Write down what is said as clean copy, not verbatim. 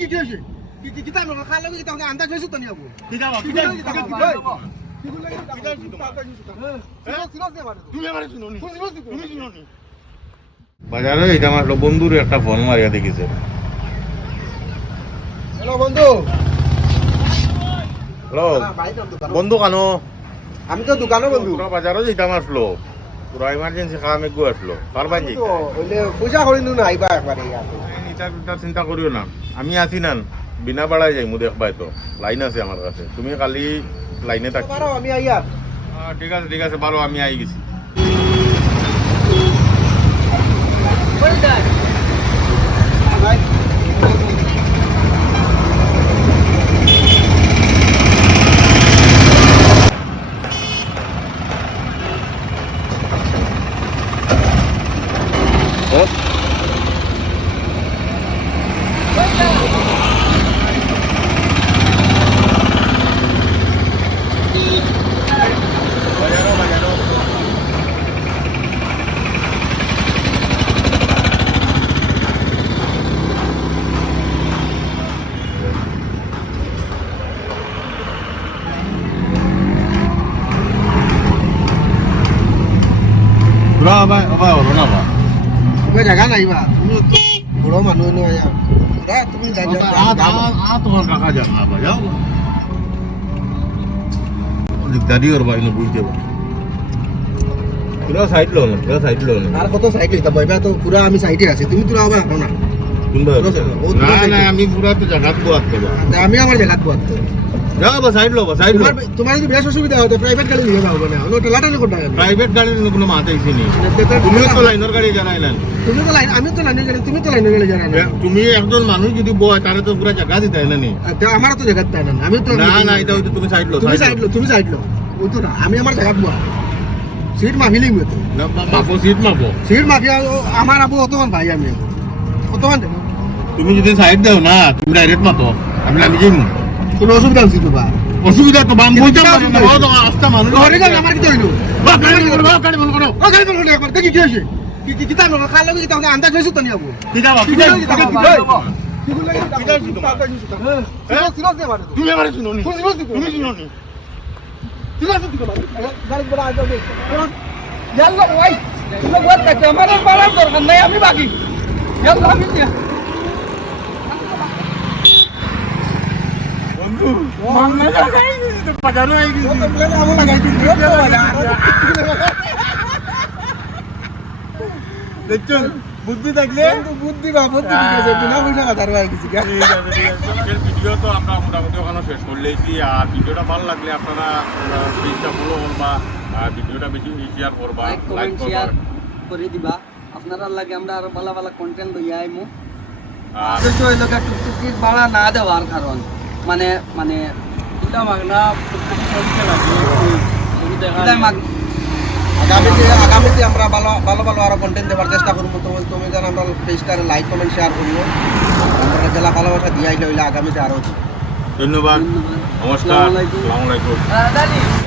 কি হইছে কি কিতা আমরা খালা লাগি কিতা আন্দাজ হইছে তো নি আবু কিতা কি বাজারে এটা আমার বন্ধুর একটা ফোন মারিয়া দেখিছে। হ্যালো বন্ধু। হ্যালো বন্ধু কানো আমি তো দোকানে বন্ধু। তোরা বাজারও যেতাম আসলো, তোরা ইমার্জেন্সি খাওয়া মেঘু আসলো, পারবাই যাই ওইলে পয়সা করি না আইবা একবারে। এটা চিন্তা করিও না, আমি আছি না, বিনা বাড়াই যাই মু দেখবাই তো লাইন আছে আমার কাছে, তুমি কালি লাইনে থাকি। আমি আইয়া ঠিক আছে ভালো, আমি আই গেছি। তুমি জায়গা নাইবা, তুমি বড় মানুষ নয় তুমি তোমার কাকা যান না ভাই, যাও দিকদারি ওর ভাই না বুঝতে পারি। তোরা সাইড লো না, আর কত সাইড লইতা বইবা তো পুরা আমি সাইডে আছি, তুমি তো আবার না না আমি পুরা তো জায়গা তো আসতে বা আমি আমার জায়গা তো যাও বা সাইড লো তোমার যদি বেশ অসুবিধা হয় তো প্রাইভেট গাড়ি নিয়ে যাবো না, ওটা লাটানি কোটা প্রাইভেট গাড়ির কোনো মাথা ইসি নেই। তুমি তো লাইনের গাড়ি জানাই না, তুমি তো লাইন, আমি তো লাইনের গাড়ি, তুমি তো লাইনের গাড়ি জানা না। তুমি একজন মানুষ যদি বয় তারে তো পুরা জায়গা দিতে হয় না নি। আমার তো জায়গা তাই না, আমি তো না এটা হইতো তুমি সাইড লো, তুমি সাইড লো ওই তো না, আমি আমার জায়গা বয়া সিট মাফিলিং তো মাপো সিট মাফিয়া আমার আবু অতমান ভাই, আমি অতমান তুমি যদি সাইড দাও না, তুমি ডাইরেক্ট মাতো আমি যাই। কোনো অসুবিধা হচ্ছে তো বা অসুবিধা তো বাম বলতে পারি না, ও তো আস্তা মানুষ ঘরে গেল আমার কি হইলো গাড়ি বন্ধ করো একবার দেখি কি হয়েছে কি কিতা আমরা খালা লাগি কিতা আন্দাজ হইছে তো নি আবু কি যাবা তুমি আমারে শুনো নি, তুমি শুনো নি গাড়ি বড় আগে জানলো ভাই তুমি বহুত কাছে আমার বাড়ার দরকার নাই, আমি বাকি জানলো আমি বন্ধু মামলা লাগাই তো বাজারও আই গেছি, তো প্লেন আমো লাগাইছি দেখছো বুদ্ধি থাকলে বুদ্ধি ঠিক আছে, বিনা পয়সা কথা আর কিছু ভিডিও তো আমরা মোটামুটি ওখানে শেষ করে লেছি। আর ভিডিওটা ভালো লাগলে আপনারা পেজটা ফলো করবা, ভিডিওটা বেশি শেয়ার করবা, লাইক করবা করে দিবা। আপনারা লাগে আমরা আরো ভালো ভালো কন্টেন্ট লইয়া আইমু। আর তো এই লোক টুকটুকির ভাড়া না দেওয়ার কারণ মানে এটা মাগনা টুকটুকি লাগে আগামীতে আমরা ভালো আরো কন্টেন্ট দেওয়ার চেষ্টা করবো। তো তুমি যেন আমরা পেজটার লাইক কমেন্ট শেয়ার করিও, আমরা জেলা ভালোবাসা দিয়ে আইলে হইলে আগামীতে আরো ধন্যবাদ, নমস্কার, আসসালামু আলাইকুম।